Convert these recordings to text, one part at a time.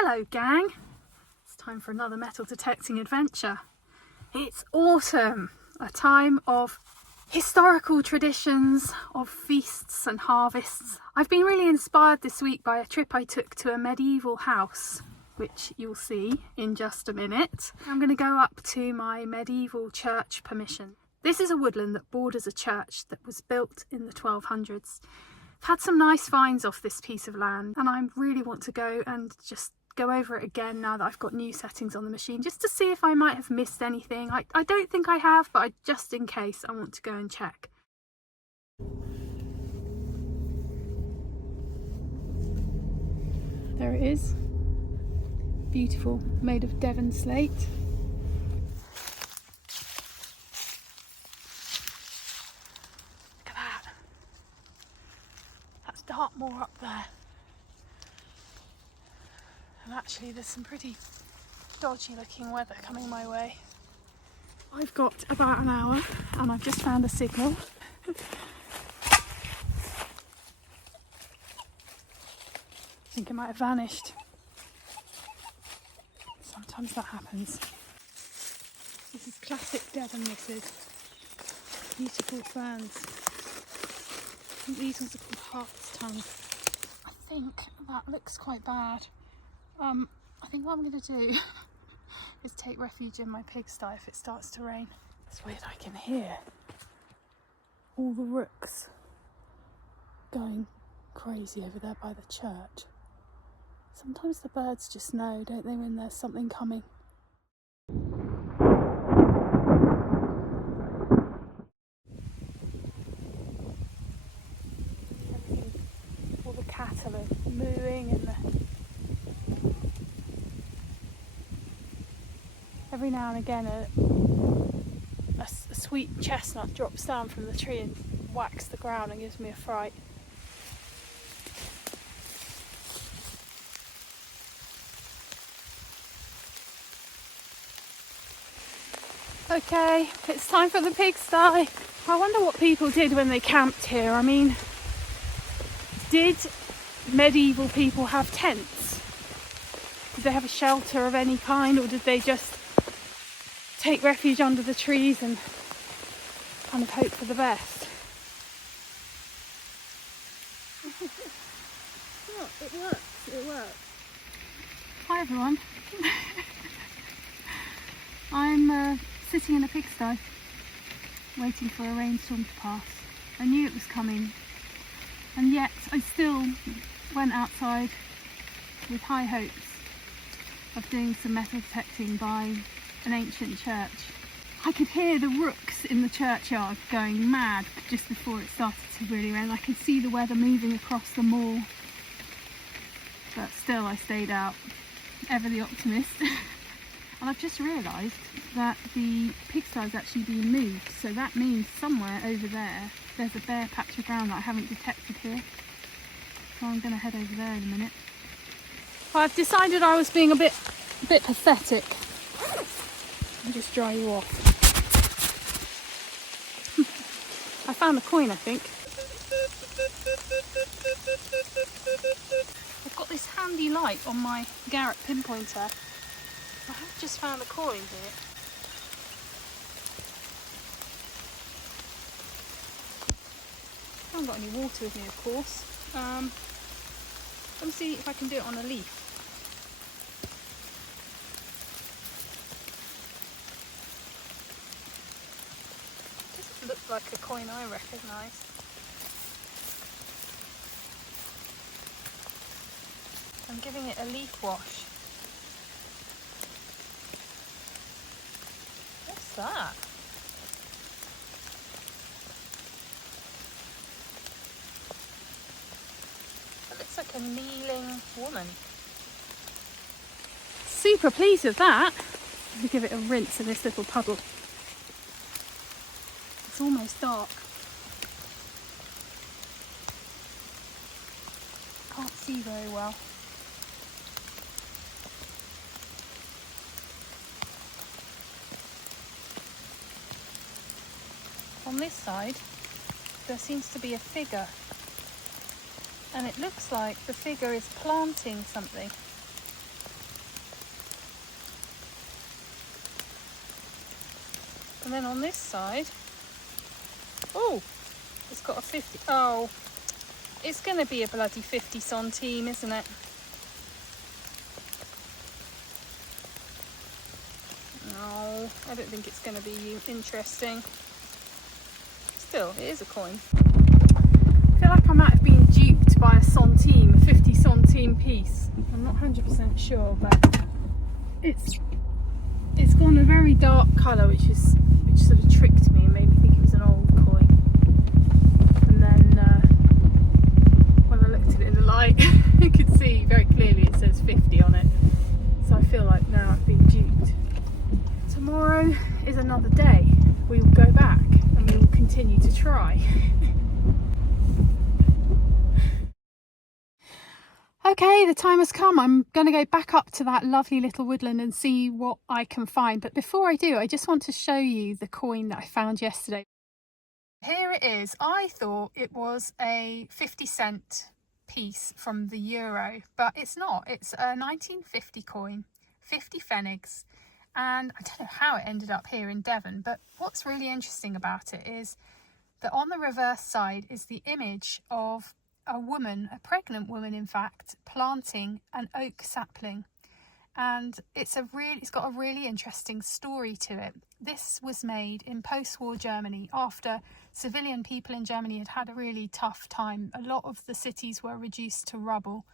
Hello gang, it's time for another metal detecting adventure. It's autumn, a time of historical traditions, of feasts and harvests. I've been really inspired this week by a trip I took to a medieval house, which you'll see in just a minute. I'm going to go up to my medieval church permission. This is a woodland that borders a church that was built in the 1200s. I've had some nice finds off this piece of land and I really want to go and just go over it again now that I've got new settings on the machine, just to see if I might have missed anything. I don't think I have, but just in case I want to go and check. There it is. Beautiful, made of Devon slate. Look at that. That's Dartmoor up there. And actually there's some pretty dodgy looking weather coming my way. I've got about an hour and I've just found a signal. I think it might have vanished. Sometimes that happens. This is classic Devon knitted. Beautiful ferns. I think these ones are called hart's tongue. I think that looks quite bad. I think what I'm going to do is take refuge in my pigsty if it starts to rain. It's weird, I can hear all the rooks going crazy over there by the church. Sometimes the birds just know, don't they, when there's something coming. All the cattle are mooing and every now and again a sweet chestnut drops down from the tree and whacks the ground and gives me a fright. Okay, it's time for the pigsty. I wonder what people did when they camped here. I mean, did medieval people have tents? Did they have a shelter of any kind, or did they just take refuge under the trees and kind of hope for the best? Look, it works, it works. Hi everyone. I'm sitting in a pigsty, waiting for a rainstorm to pass. I knew it was coming, and yet I still went outside with high hopes of doing some metal detecting by an ancient church. I could hear the rooks in the churchyard going mad just before it started to really rain. I could see the weather moving across the moor, but still I stayed out, ever the optimist. And I've just realised that the pigsty is actually being moved, so that means somewhere over there there's a bare patch of ground that I haven't detected here. So I'm going to head over there in a minute. I've decided I was being a bit pathetic. I'll just dry you off. I found a coin, I think. I've got this handy light on my Garrett pinpointer. I have just found a coin here. I haven't got any water with me, of course. Let me see if I can do it on a leaf. Doesn't look like a coin I recognise. I'm giving it a leaf wash. What's that? That looks like a kneeling woman. Super pleased with that. Let me give it a rinse in this little puddle. It's almost dark. Can't see very well. On this side, there seems to be a figure, and it looks like the figure is planting something. And then on this side, oh, it's got a 50. Oh, it's going to be a bloody 50 centime, isn't it? No, I don't think it's going to be interesting. Still, it is a coin. I feel like I might have been duped by a centime, a 50 centime piece. I'm not 100% sure, but it's gone a very dark colour, which sort of tricked me and made me think it was an old coin. And then when I looked at it in the light, you could see very clearly it says 50 on it. So I feel like now I've been duped. Tomorrow is another day. We will go back and we will continue to try. Okay, the time has come. I'm going to go back up to that lovely little woodland and see what I can find. But before I do, I just want to show you the coin that I found yesterday. Here it is. I thought it was a 50-cent piece from the euro, but it's not. It's a 1950 coin, 50 pfennigs. And I don't know how it ended up here in Devon, but what's really interesting about it is that on the reverse side is the image of a woman, a pregnant woman in fact, planting an oak sapling. And it's got a really interesting story to it. This was made in post-war Germany after civilian people in Germany had a really tough time. A lot of the cities were reduced to rubble,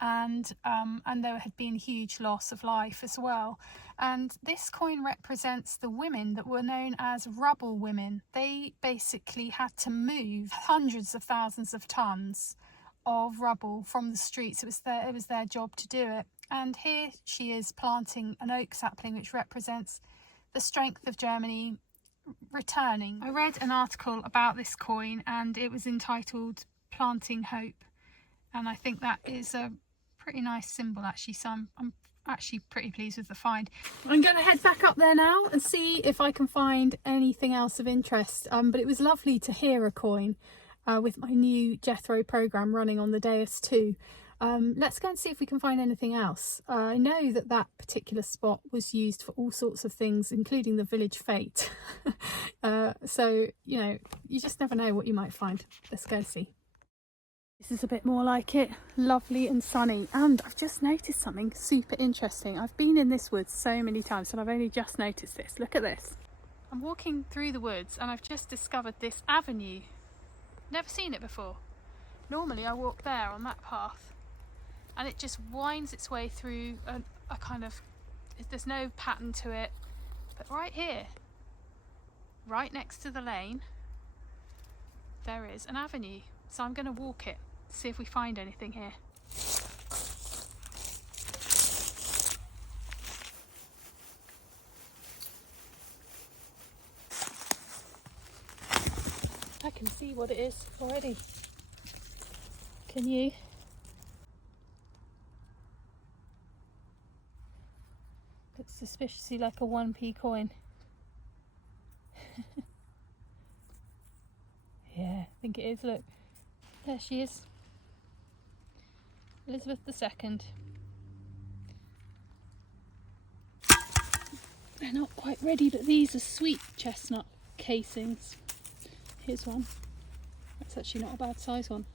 and there had been huge loss of life as well. And this coin represents the women that were known as rubble women. They basically had to move hundreds of thousands of tons of rubble from the streets. It was their job to do it. And here she is planting an oak sapling, which represents the strength of Germany returning. I read an article about this coin and it was entitled Planting Hope, and I think that is a pretty nice symbol actually, so I'm actually pretty pleased with the find. I'm going to head back up there now and see if I can find anything else of interest, but it was lovely to hear a coin with my new Jethro program running on the dais too. Let's go and see if we can find anything else. I know that particular spot was used for all sorts of things, including the village fete. So, you know, you just never know what you might find. Let's go see. This is a bit more like it, lovely and sunny. And I've just noticed something super interesting. I've been in this woods so many times and I've only just noticed this. Look at this. I'm walking through the woods and I've just discovered this avenue. Never seen it before. Normally I walk there on that path and it just winds its way through a kind of, there's no pattern to it, but right here, right next to the lane, there is an avenue. So I'm going to walk it, see if we find anything here. I can see what it is already. Can you? Looks suspiciously like a 1p coin. Yeah, I think it is, look. There she is. Elizabeth II. They're not quite ready, but these are sweet chestnut casings. Here's one. That's actually not a bad size one.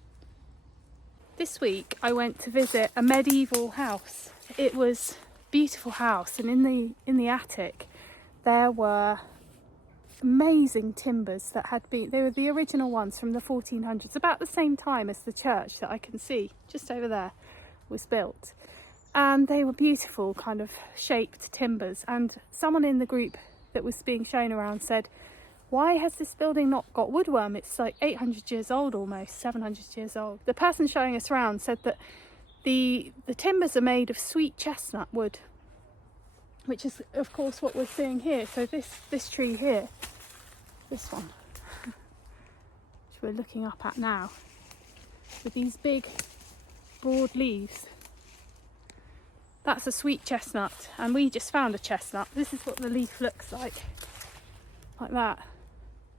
This week I went to visit a medieval house. It was a beautiful house, and in the attic there were amazing timbers that they were the original ones from the 1400s, about the same time as the church that I can see just over there was built. And they were beautiful kind of shaped timbers, and someone in the group that was being shown around said, why has this building not got woodworm? It's like 800 years old almost, 700 years old. The person showing us around said that the timbers are made of sweet chestnut wood, which is of course what we're seeing here. So this tree here, this one, which we're looking up at now, with these big broad leaves, that's a sweet chestnut, and we just found a chestnut. This is what the leaf looks like that.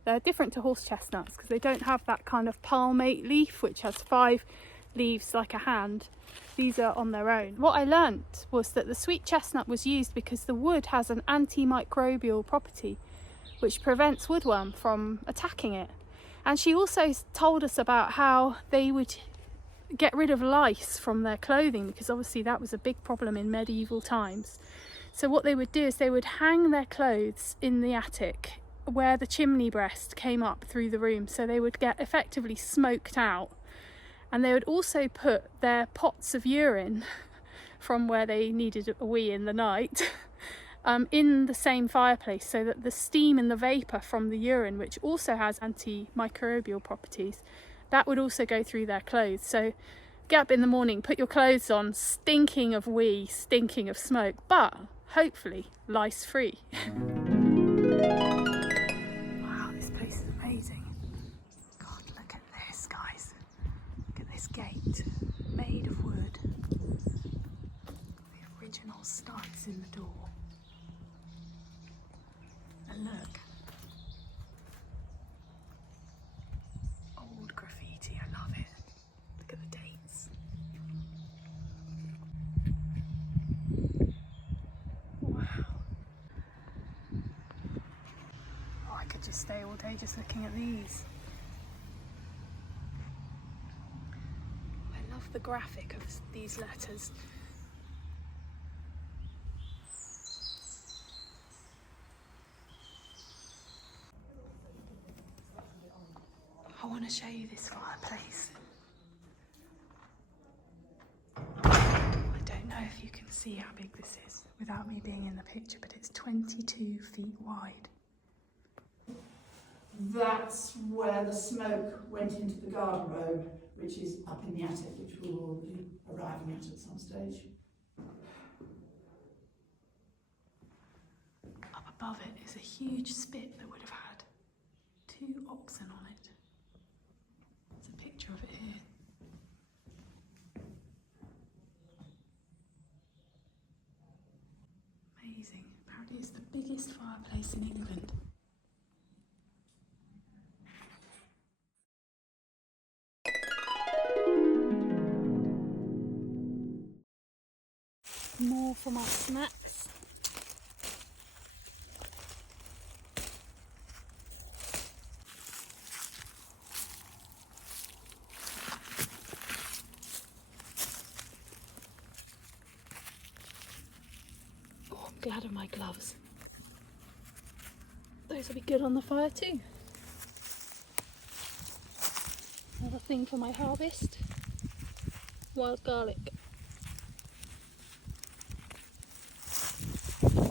They're different to horse chestnuts because they don't have that kind of palmate leaf which has 5 leaves like a hand. These are on their own. What I learnt was that the sweet chestnut was used because the wood has an antimicrobial property, which prevents woodworm from attacking it. And she also told us about how they would get rid of lice from their clothing, because obviously that was a big problem in medieval times. So what they would do is they would hang their clothes in the attic where the chimney breast came up through the room, so they would get effectively smoked out. And they would also put their pots of urine from where they needed a wee in the night in the same fireplace, so that the steam and the vapour from the urine, which also has antimicrobial properties, that would also go through their clothes. So get up in the morning, put your clothes on, stinking of wee, stinking of smoke, but hopefully lice free. Wow, this place is amazing. God, look at this, guys. Look at this gate, made of wood. The original studs in the door. And look. Old graffiti, I love it. Look at the dates. Wow. Oh, I could just stay all day just looking at these. I love the graphic of these letters. I want to show you this fireplace. I don't know if you can see how big this is without me being in the picture, but it's 22 feet wide. That's where the smoke went into the garderobe, which is up in the attic, which we will be arriving at some stage. Up above it is a huge spit that would have had 2 oxen on it. There's a picture of it here. Amazing. Apparently it's the biggest fireplace in England. More for my snacks. Oh, I'm glad of my gloves. Those will be good on the fire too. Another thing for my harvest. Wild garlic.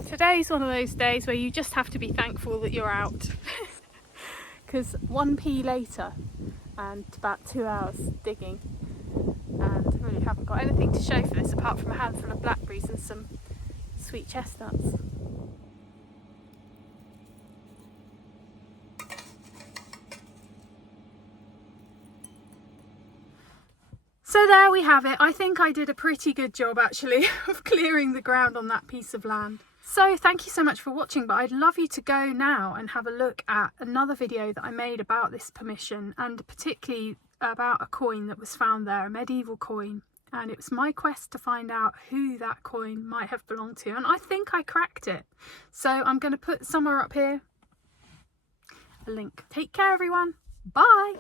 Today's one of those days where you just have to be thankful that you're out. Because 1p later and about 2 hours digging, and really haven't got anything to show for this apart from a handful of blackberries and some sweet chestnuts. So there we have it. I think I did a pretty good job actually of clearing the ground on that piece of land. So thank you so much for watching, but I'd love you to go now and have a look at another video that I made about this permission, and particularly about a coin that was found there, a medieval coin. And it was my quest to find out who that coin might have belonged to, and I think I cracked it. So I'm going to put somewhere up here a link. Take care everyone. Bye.